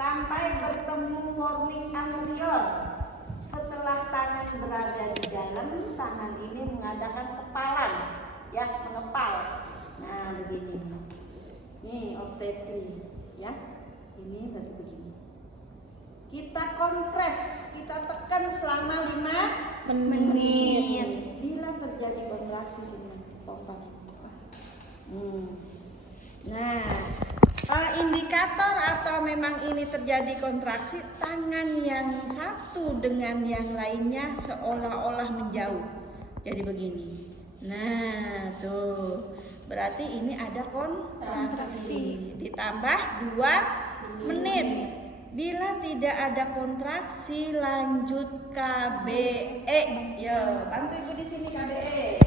sampai bertemu warning anterior. Setelah tangan berada di dalam, tangan ini mengadakan kepalan, ya, mengepal. Nah, begini. Nih obstetri, ya. Sini berarti begini. Kita kompres, kita tekan selama 5 menit. Bila terjadi kontraksi sini, pompa. Nah, indikator atau memang ini terjadi kontraksi, tangan yang satu dengan yang lainnya seolah-olah menjauh. Jadi begini. Nah, tuh. Berarti ini ada kontraksi. Ditambah 2 menit. Bila tidak ada kontraksi, lanjut KBE. Yo, bantu ibu di sini KBE.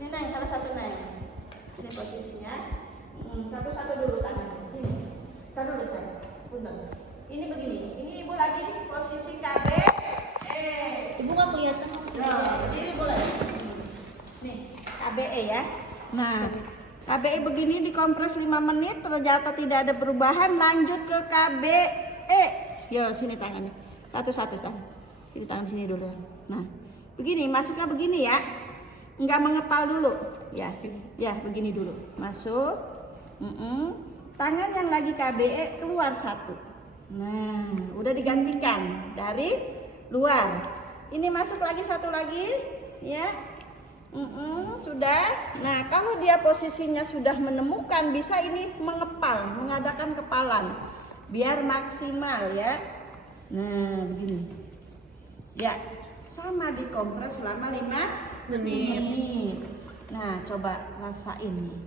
Ini naik salah satu naik. Ini posisinya. Satu-satu dulu tangan. Sini. Taruh dulu saya. Punten. Ini begini. Ini ibu lagi posisi KBE. Ibu nggak kelihatan. Jadi ibu lagi. Nih, KBE ya. Nah, KBE begini dikompres 5 menit, ternyata tidak ada perubahan, lanjut ke KBE. Yo, sini tangannya. Satu-satu tangan. Sini tangan sini dulu. Nah, begini, masuknya begini ya. Enggak mengepal dulu. Ya, begini dulu. Masuk. Tangan yang lagi KBE keluar satu. Nah, udah digantikan dari luar. Ini masuk lagi satu lagi, ya. Sudah. Nah, kalau dia posisinya sudah menemukan, bisa ini mengepal, mengadakan kepalan biar maksimal ya. Nah, begini. Ya, sama dikompres selama 5 menit. Nah, coba rasain nih.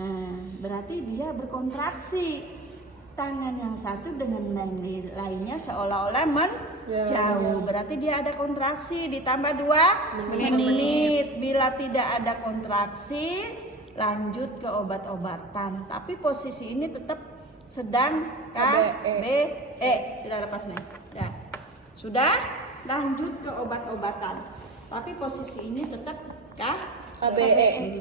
Nah, berarti dia berkontraksi. Tangan yang satu dengan yang lainnya seolah-olah menjauh. Berarti dia ada kontraksi, ditambah 2 menit. Bila tidak ada kontraksi, lanjut ke obat-obatan. Tapi posisi ini tetap sedang KBE. Sudah lepas nih. Ya. Sudah, lanjut ke obat-obatan. Tapi posisi ini tetap KBE.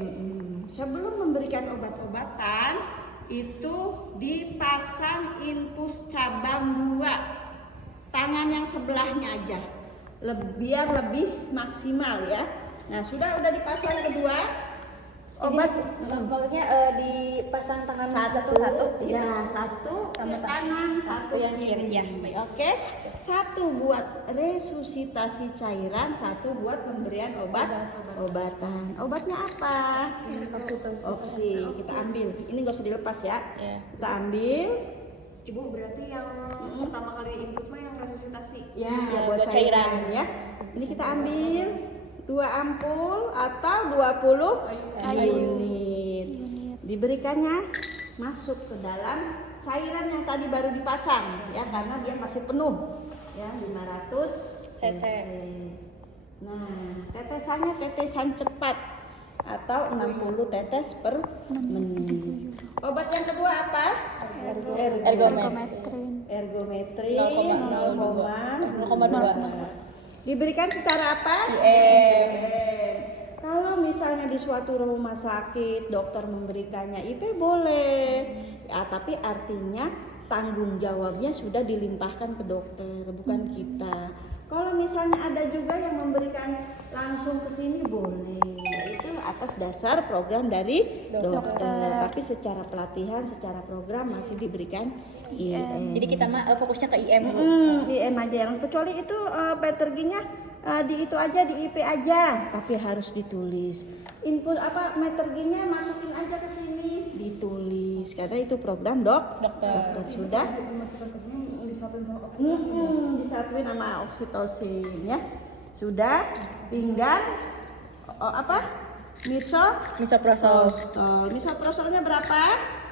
Sebelum memberikan obat-obatan, itu dipasang infus cabang 2, tangan yang sebelahnya aja, biar lebih maksimal ya. Nah, udah dipasang kedua obat. Pokoknya dipasang tangan satu ya, satu ke kanan, satu yang kiri ya. Oke, satu buat resusitasi cairan, satu buat pemberian obatan. Obatnya apa? Oksi. Kita ambil. Ini gak usah dilepas ya. Kita ambil. Ibu berarti yang pertama kali infus mah yang resusitasi. Ya, buat cairan ya. Ini kita ambil 2 ampul atau 20 unit. Diberikannya masuk ke dalam cairan yang tadi baru dipasang ya, karena dia masih penuh ya, 500 cc. Nah, tetesannya tetesan cepat atau 60 tetes per menit. Obat yang kedua apa? Ergometrin 0,2. Diberikan secara apa? IM. Kalau misalnya di suatu rumah sakit dokter memberikannya IP boleh, ya, tapi artinya tanggung jawabnya sudah dilimpahkan ke dokter, bukan kita. Kalau misalnya ada juga yang memberikan langsung ke sini boleh, itu atas dasar program dari dokter. Tapi secara pelatihan, secara program masih diberikan IM. Jadi kita mah fokusnya ke IM. IM aja, yang kecuali itu peterginya di itu aja, di IP aja, tapi harus ditulis. Input apa meterginya masukin aja ke sini, ditulis, karena itu program dokter sudah. Disatuin sama oksitosin ya. Sudah, tinggal Misoprostol. Misoprostolnya berapa?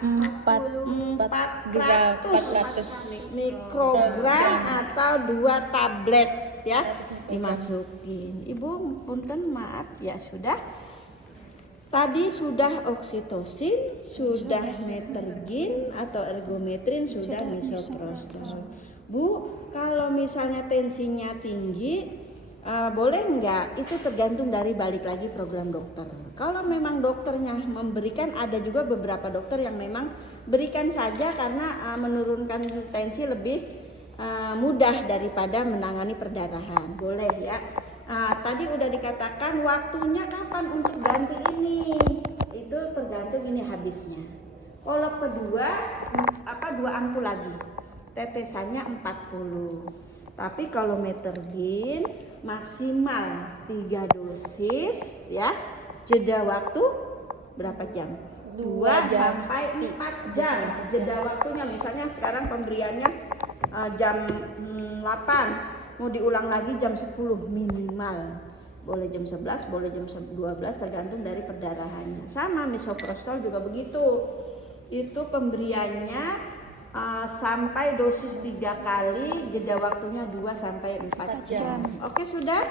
400 mikrogram atau 2 tablet ya, dimasukin. Ibu punten maaf ya, sudah. Tadi sudah oksitosin, sudah metergin atau ergometrin, sudah misoprostol. Bu, kalau misalnya tensinya tinggi, Boleh enggak? Itu tergantung dari balik lagi program dokter. Kalau memang dokternya memberikan, ada juga beberapa dokter yang memang berikan saja karena menurunkan tensi lebih mudah daripada menangani perdarahan. Boleh ya. Tadi udah dikatakan waktunya kapan untuk ganti ini. Itu tergantung ini habisnya. Kalau kedua 2 ampul lagi. Tetesannya 40. Tapi kalau Metergin maksimal 3 dosis ya. Jeda waktu berapa jam? 2 sampai 4 jam. Jeda waktunya misalnya sekarang pemberiannya jam 8, mau diulang lagi jam 10 minimal. Boleh jam 11, boleh jam 12 tergantung dari perdarahannya. Sama misoprostol juga begitu. Itu pemberiannya sampai dosis 3 kali, jeda waktunya 2 sampai 4 jam. Oke, sudah?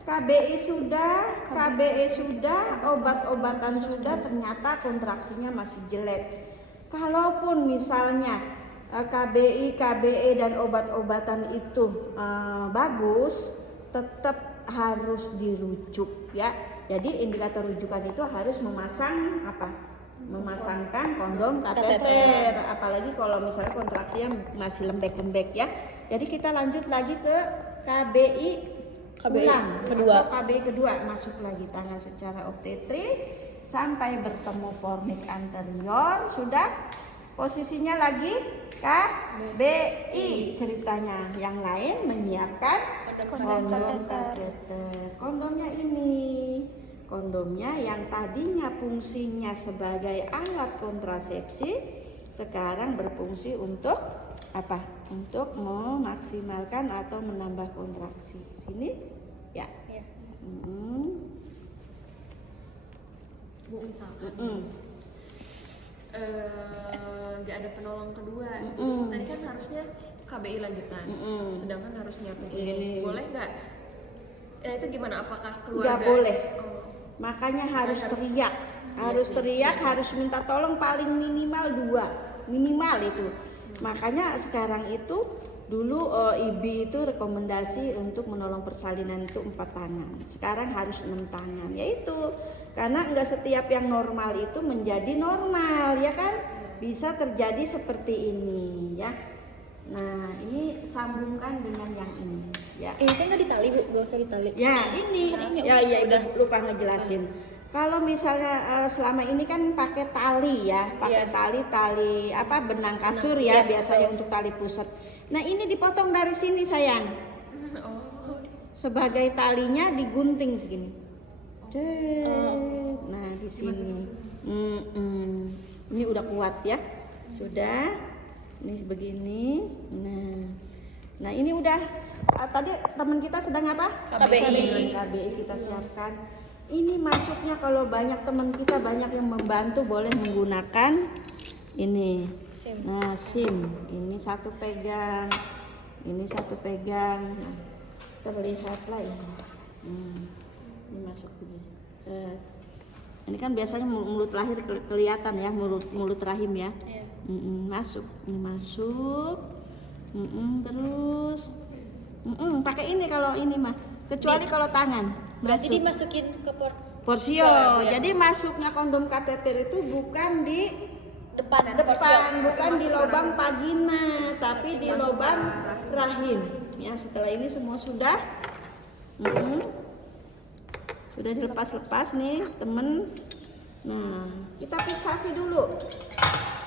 KBI sudah, KBE sudah, obat-obatan sudah, ternyata kontraksinya masih jelek. Kalaupun misalnya KBI, KBE dan obat-obatan itu bagus, tetap harus dirujuk ya. Jadi indikator rujukan itu harus memasang apa? Memasangkan kondom kateter, apalagi kalau misalnya kontraksinya masih lembek-lembek ya. Jadi kita lanjut lagi ke KBI ulang, kedua. atau KBI kedua, masuk lagi tangan secara obstetrik sampai bertemu fornik anterior. Sudah posisinya lagi KBI ceritanya. Yang lain menyiapkan kondom kateter. Kondomnya ini. Kondomnya yang tadinya fungsinya sebagai alat kontrasepsi sekarang berfungsi untuk apa? Untuk memaksimalkan atau menambah kontraksi. Sini ya. Bu, misalkan nggak ada penolong kedua, tadi kan harusnya KBI lanjutan, sedangkan harus nyiapin ini. Boleh nggak? Itu gimana? Apakah keluarga? Nggak boleh. Makanya harus teriak, harus minta tolong paling minimal 2, minimal itu. Makanya sekarang itu dulu IBI itu rekomendasi untuk menolong persalinan itu 4 tangan. Sekarang harus 6 tangan. Yaitu karena nggak setiap yang normal itu menjadi normal, ya kan? Bisa terjadi seperti ini, ya. Nah, ini sambungkan dengan yang ini, ya. Ini kan nggak ditali, Bu, nggak usah ditali. Ya, ini. Ya, udah lupa ngejelasin. Kalau misalnya selama ini kan pakai tali ya, pakai tali apa benang kasur ya, biasanya untuk tali pusat. Nah, ini dipotong dari sini, sayang. Sebagai talinya digunting segini. Nah, di sini. Ini udah kuat ya. Sudah. Ini begini. Nah ini udah. Tadi teman kita sedang apa? KBI kita siapkan. Ini masuknya kalau banyak teman kita banyak yang membantu boleh menggunakan ini. Nah SIM. Ini satu pegang. Ini satu pegang. Nah, terlihatlah ini. Ini masuk begini. Ini kan biasanya mulut lahir kelihatan ya, mulut rahim ya. Masuk, ini masuk, terus, pakai ini kalau ini mah, kecuali kalau tangan. Berarti dimasukin ke porsio. Jadi masuknya kondom kateter itu bukan di depan, bukan di lubang vagina, tapi di lubang rahim. Ya setelah ini semua sudah dilepas-lepas nih temen. Nah kita fiksasi dulu.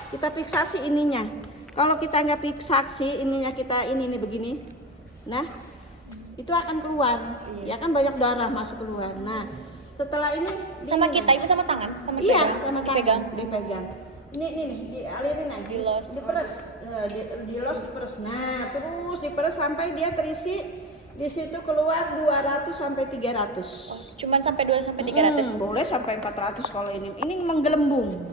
Kita fiksasi ininya. Kalau kita nggak fiksasi ininya, kita ini begini. Nah, itu akan keluar. Ya kan banyak darah masuk keluar. Nah, setelah ini sama kita itu sama tangan, sama iya, sama tangan. dipegang. Dipegang. Ini dialirin aja. Dilos. Diperes. Dilos diperes. Nah, terus diperes sampai dia terisi. Di situ keluar 200 sampai 300. Cuman sampai 200 sampai 300. Boleh sampai 400 kalau ini. Ini menggelembung.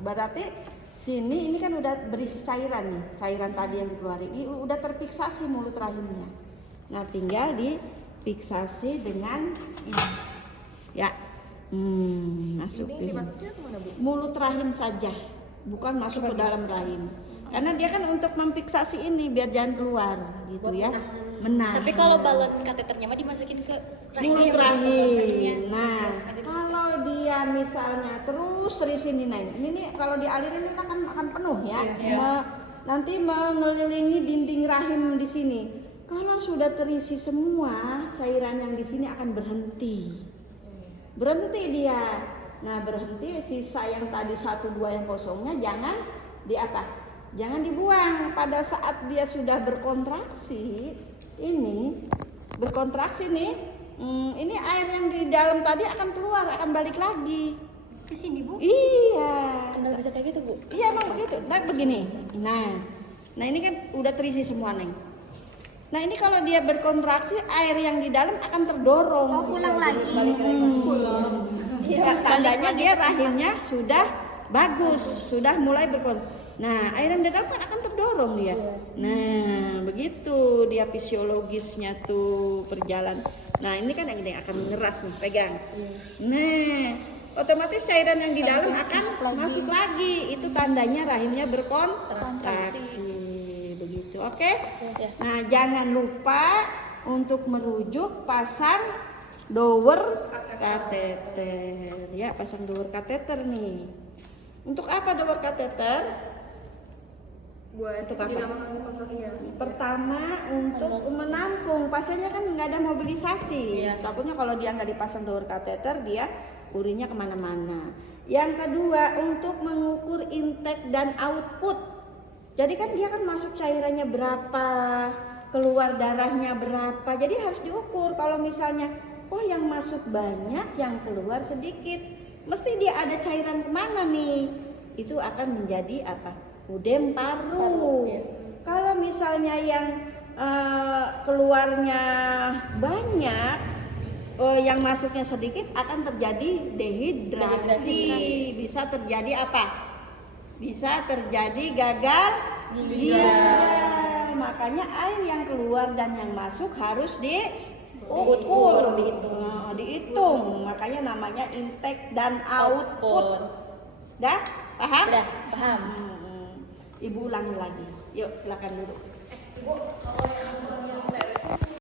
Berarti sini ini kan udah berisi cairan nih, cairan tadi yang dikeluarin ini udah terfiksasi mulut rahimnya. Nah tinggal difiksasi dengan ini, ya, masuk ini dimasuknya kemana, Bu? mulut rahim saja, bukan masuk ke dalam rahim. Karena dia kan untuk memfiksasi ini biar jangan keluar, gitu ya. Menahan. Tapi kalau balon kateternya mah dimasukin ke mulut rahimnya. rahim. Nah, kalau dia misalnya terus ini naik. Ini nih kalau dialirin ini akan penuh ya. Nanti mengelilingi dinding rahim di sini. Kalau sudah terisi semua, cairan yang di sini akan berhenti. Berhenti dia. Nah, berhenti, sisa yang tadi 1-2 yang kosongnya jangan jangan dibuang. Pada saat dia sudah berkontraksi, ini ini air yang di dalam tadi akan keluar, akan balik lagi Ke sini, Bu. iya. Kenapa bisa kayak gitu, Bu? Iya emang begitu. Nah begini. Nah ini kan udah terisi semua Neng. Nah ini kalau dia berkontraksi, air yang di dalam akan terdorong. Oh, pulang lagi. Ya, tandanya dia rahimnya sudah bagus, sudah mulai Nah air yang di dalam kan akan terdorong dia. Nah begitu dia fisiologisnya tuh berjalan. Nah ini kan yang akan ngeras nih, pegang. Nah otomatis cairan yang di dalam akan masuk lagi. Itu tandanya rahimnya berkontraksi. Begitu, oke? Nah, jangan lupa untuk merujuk pasang dower kateter. Ya, pasang dower kateter nih. Untuk apa dower kateter? Buat Untuk apa? tidak mengganggu kontraksi ya. Pertama untuk menampung, pasiennya kan nggak ada mobilisasi. Takutnya kalau dia nggak dipasang dower kateter, dia urinnya kemana-mana. Yang kedua untuk mengukur intake dan output. Jadi kan dia kan masuk cairannya berapa, keluar darahnya berapa. Jadi harus diukur. Kalau misalnya, yang masuk banyak, yang keluar sedikit, mesti dia ada cairan kemana nih? Itu akan menjadi udem paru. Kalau misalnya yang keluarnya banyak, yang masuknya sedikit, akan terjadi dehidrasi. Bisa terjadi Bisa terjadi gagal ginjal. Makanya air yang keluar dan yang masuk harus diukur, dihitung. Makanya namanya intake dan output. Dah paham? Sudah, paham. Ibu ulangi lagi. Yuk silakan duduk. Ibu, kalau yang